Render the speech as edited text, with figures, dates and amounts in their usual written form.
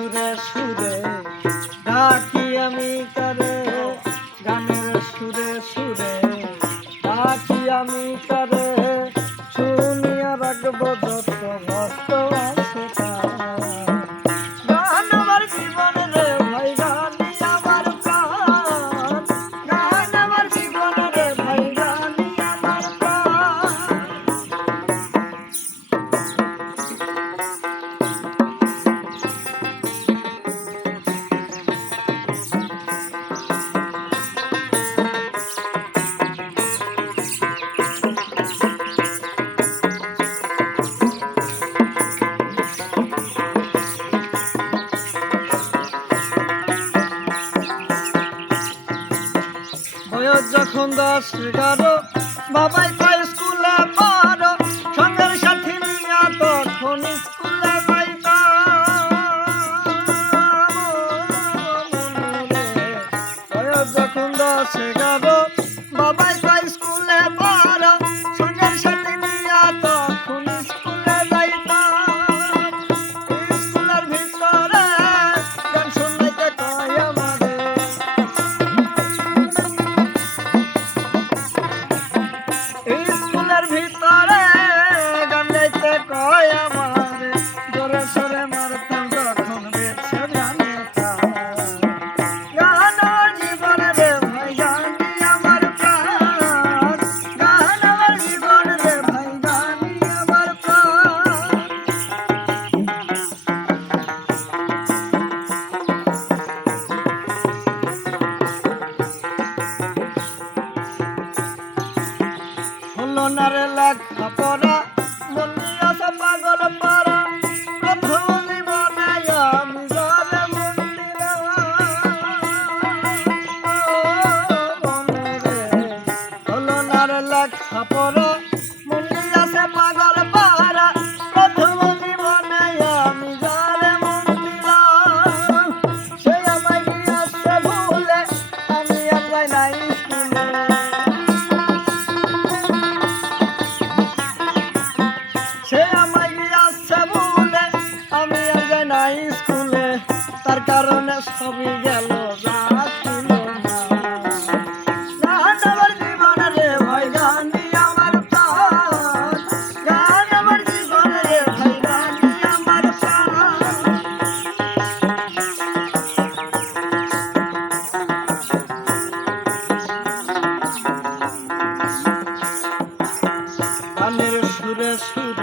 সুরে সুরে ডাকি আমি তারে, গানের সুরে সুরে ডাকি আমি তারে, শুনিয়া রাখবো যত ভক্ত আছে তার। গান আমার জীবন রে ভাই, গানই আমার প্রাণ, গান আমার জীবন রে ভাই, গানই আমার প্রাণ। বয়স যখন 10-11, বাবাই কয় স্কুলে পড়ো, সঙ্গের সাথী নিয়া তখন স্কুলে যাইতাম। বয়স যখন 10-11, বাবাই কয় স্কুলে পড়ো, সঙ্গের সাথী নিয়া তখন স্কুলে যাইতাম। স্কুলের ভিতরে গান শুনাইতে কয় আমারে, স্কুলের ভিতরে গান গাইতে কয় আমারে, জোরে সোরে মারতাম যখন বেছে গানে তার। গান আমার জীবন রে ভাই, গানই আমার প্রাণ, গান আমার জীবন রে ভাই, গানই আমার প্রাণ। হলো না রে লেখাপড়া, মনে আছে পাগল পারা, প্রথম জীবনে আমি যারে মন দিলাম। হলো না রে লেখাপড়া, মনে আছে পাগল পারা, প্রথম জীবনে আমি যারে মন দিলাম। সে আমায় গিয়েছে ভুলে, আমি আর যাই নাই স্কুলে। সে আমায় গিয়েছে ভুলে, আমি আর যাই নাই স্কুলে, তার কারণে সবই গেল যা ছিল না। গান আমার জীবন রে ভাই, গানই আমার প্রাণ, গান আমার জীবন রে ভাই, গানই আমার প্রাণ। গানের সুরে সুরে